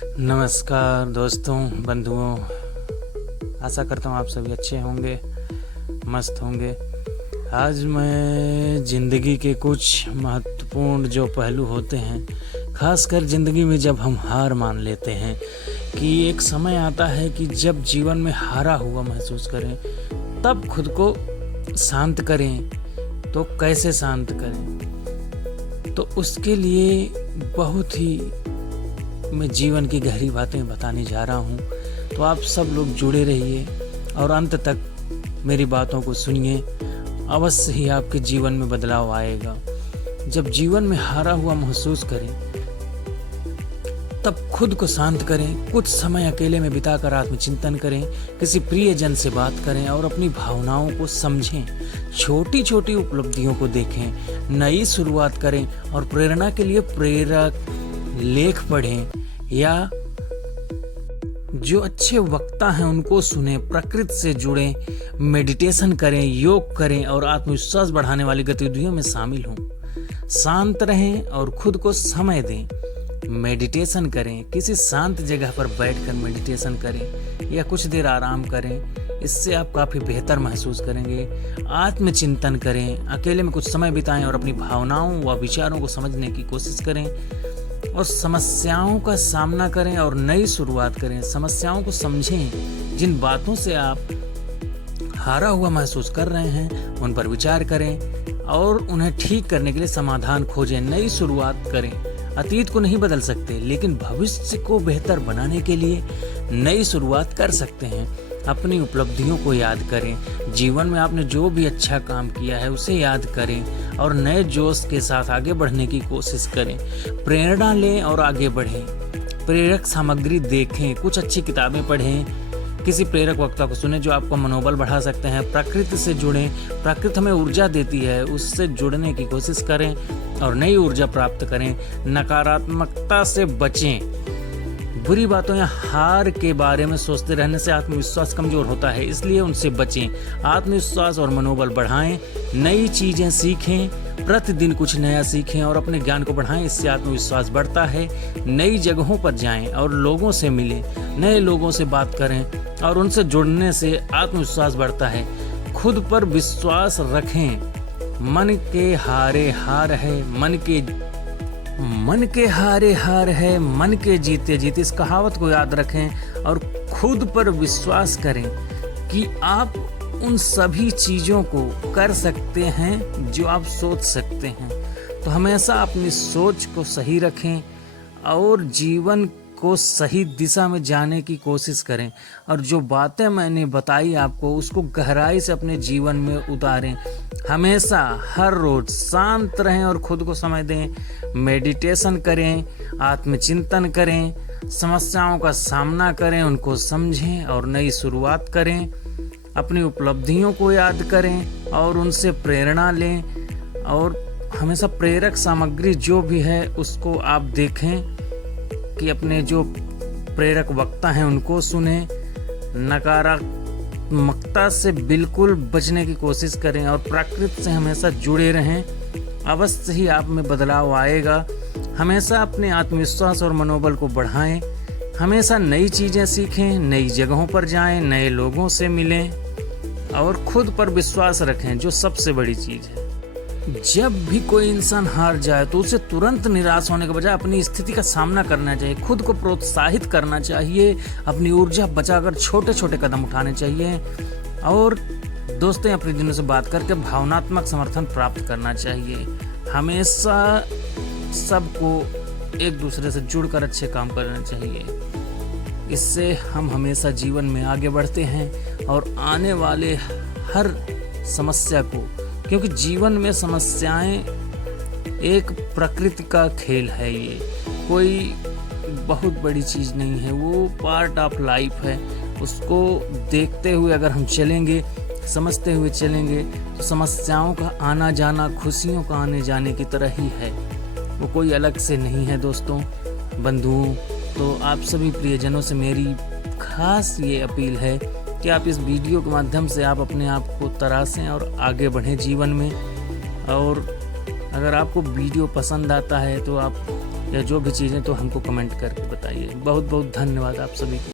नमस्कार दोस्तों, बंधुओं। आशा करता हूँ आप सभी अच्छे होंगे, मस्त होंगे। आज मैं ज़िंदगी के कुछ महत्वपूर्ण जो पहलू होते हैं, खासकर ज़िंदगी में जब हम हार मान लेते हैं कि एक समय आता है कि जब जीवन में हारा हुआ महसूस करें, तब खुद को शांत करें। तो कैसे शांत करें? तो उसके लिए बहुत ही मैं जीवन की गहरी बातें बताने जा रहा हूँ। तो आप सब लोग जुड़े रहिए और अंत तक मेरी बातों को सुनिए। अवश्य ही आपके जीवन में बदलाव आएगा। जब जीवन में हारा हुआ महसूस करें, तब खुद को शांत करें। कुछ समय अकेले में बिताकर आत्मचिंतन करें, किसी प्रियजन से बात करें और अपनी भावनाओं को समझें। छोटी छोटी उपलब्धियों को देखें, नई शुरुआत करें और प्रेरणा के लिए प्रेरक लेख पढ़ें या जो अच्छे वक्ता हैं उनको सुने, प्रकृति से जुड़ें, मेडिटेशन करें, योग करें और आत्मविश्वास बढ़ाने वाली गतिविधियों में शामिल हों। शांत रहें और खुद को समय दें। मेडिटेशन करें, किसी शांत जगह पर बैठकर मेडिटेशन करें या कुछ देर आराम करें। इससे आप काफ़ी बेहतर महसूस करेंगे। आत्मचिंतन करें, अकेले में कुछ समय बिताएं और अपनी भावनाओं व विचारों को समझने की कोशिश करें और समस्याओं का सामना करें और नई शुरुआत करें। समस्याओं को समझें, जिन बातों से आप हारा हुआ महसूस कर रहे हैं उन पर विचार करें और उन्हें ठीक करने के लिए समाधान खोजें। नई शुरुआत करें। अतीत को नहीं बदल सकते, लेकिन भविष्य को बेहतर बनाने के लिए नई शुरुआत कर सकते हैं। अपनी उपलब्धियों को याद करें। जीवन में आपने जो भी अच्छा काम किया है उसे याद करें और नए जोश के साथ आगे बढ़ने की कोशिश करें। प्रेरणा लें और आगे बढ़ें। प्रेरक सामग्री देखें, कुछ अच्छी किताबें पढ़ें, किसी प्रेरक वक्ता को सुने जो आपका मनोबल बढ़ा सकते हैं। प्रकृति से जुड़ें, प्रकृति हमें ऊर्जा देती है, उससे जुड़ने की कोशिश करें और नई ऊर्जा प्राप्त करें। नकारात्मकता से बचें। बुरी बातों या हार के बारे में सोचते रहने से आत्मविश्वास कमजोर होता है, इसलिए उनसे बचें। आत्मविश्वास और मनोबल बढ़ाएं, नई चीजें सीखें, प्रतिदिन कुछ नया सीखें और अपने ज्ञान को बढ़ाएं। इससे आत्मविश्वास बढ़ता है। नई जगहों पर जाएं और लोगों से मिलें, नए लोगों से बात करें और उनसे जुड़ने से आत्मविश्वास बढ़ता है। खुद पर विश्वास रखें। मन के हारे हार है, मन के हारे हार है, मन के जीते जीत। इस कहावत को याद रखें और खुद पर विश्वास करें कि आप उन सभी चीजों को कर सकते हैं जो आप सोच सकते हैं। तो हमेशा अपनी सोच को सही रखें और जीवन को सही दिशा में जाने की कोशिश करें और जो बातें मैंने बताई आपको उसको गहराई से अपने जीवन में उतारें। हमेशा हर रोज शांत रहें और खुद को समय दें। मेडिटेशन करें, आत्मचिंतन करें, समस्याओं का सामना करें, उनको समझें और नई शुरुआत करें। अपनी उपलब्धियों को याद करें और उनसे प्रेरणा लें और हमेशा प्रेरक सामग्री जो भी है उसको आप देखें कि अपने जो प्रेरक वक्ता हैं उनको सुने। नकारात्मकता से बिल्कुल बचने की कोशिश करें और प्रकृति से हमेशा जुड़े रहें। अवश्य ही आप में बदलाव आएगा। हमेशा अपने आत्मविश्वास और मनोबल को बढ़ाएं। हमेशा नई चीज़ें सीखें, नई जगहों पर जाएं, नए लोगों से मिलें और खुद पर विश्वास रखें, जो सबसे बड़ी चीज़ है। जब भी कोई इंसान हार जाए तो उसे तुरंत निराश होने के बजाय अपनी स्थिति का सामना करना चाहिए। खुद को प्रोत्साहित करना चाहिए, अपनी ऊर्जा बचाकर छोटे छोटे कदम उठाने चाहिए और दोस्तों या प्रियजनों से बात करके भावनात्मक समर्थन प्राप्त करना चाहिए। हमेशा सबको एक दूसरे से जुड़कर अच्छे काम करना चाहिए। इससे हम हमेशा जीवन में आगे बढ़ते हैं और आने वाले हर समस्या को, क्योंकि जीवन में समस्याएं एक प्रकृति का खेल है, ये कोई बहुत बड़ी चीज़ नहीं है, वो पार्ट ऑफ लाइफ है। उसको देखते हुए अगर हम चलेंगे, समझते हुए चलेंगे तो समस्याओं का आना जाना खुशियों का आने जाने की तरह ही है, वो कोई अलग से नहीं है। दोस्तों, बंधुओं, तो आप सभी प्रियजनों से मेरी खास ये अपील है कि आप इस वीडियो के माध्यम से आप अपने आप को तराशें और आगे बढ़ें जीवन में। और अगर आपको वीडियो पसंद आता है तो आप या जो भी चीज़ें, तो हमको कमेंट करके बताइए। बहुत बहुत धन्यवाद आप सभी को।